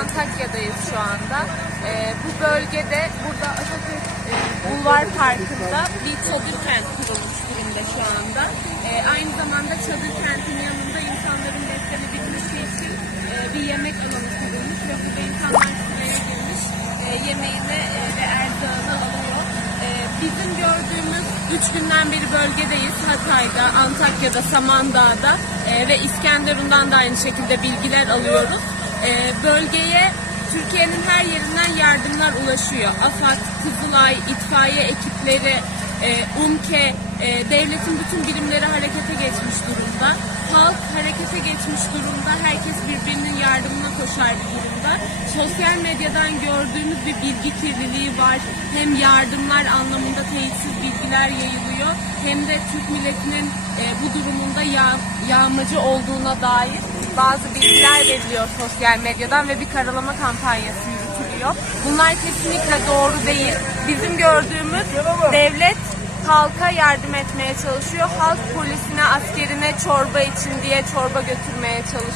Antakya'dayız şu anda. Ee, bu bölgede burada Atatürk e, Bulvar Parkı'nda bir çadır kent kurulmuş durumda şu anda. Ee, aynı zamanda çadır kentin yanında insanların beslenebilmesi için e, bir yemek alanı kurulmuş ve burada insanlar sıraya girmiş e, yemeğini e, ve erzağını alıyor. E, bizim gördüğümüz üç günden beri bölgedeyiz. Hatay'da, Antakya'da, Samandağ'da e, ve İskenderun'dan da aynı şekilde bilgiler alıyoruz. E, bölgeye Türkiye'nin her yerinden yardımlar ulaşıyor. AFAD, Kızılay, itfaiye ekipleri, e, UMKE, e, devletin bütün birimleri harekete geçmiş durumda. Halk harekete geçmiş durumda. Herkes birbirinin yardımına koşar durumda. Sosyal medyadan gördüğümüz bir bilgi kirliliği var. Hem yardımlar anlamında teyitsiz bilgiler yayılıyor hem de Türk milletinin e, bu durumunda yağ, yağmacı olduğuna dair bazı bilgiler veriliyor sosyal medyadan ve bir karalama kampanyası yürütülüyor. Bunlar kesinlikle doğru değil. Bizim gördüğümüz devlet halka yardım etmeye çalışıyor. Halk polisine, askerine çorba için diye çorba götürmeye çalışıyor.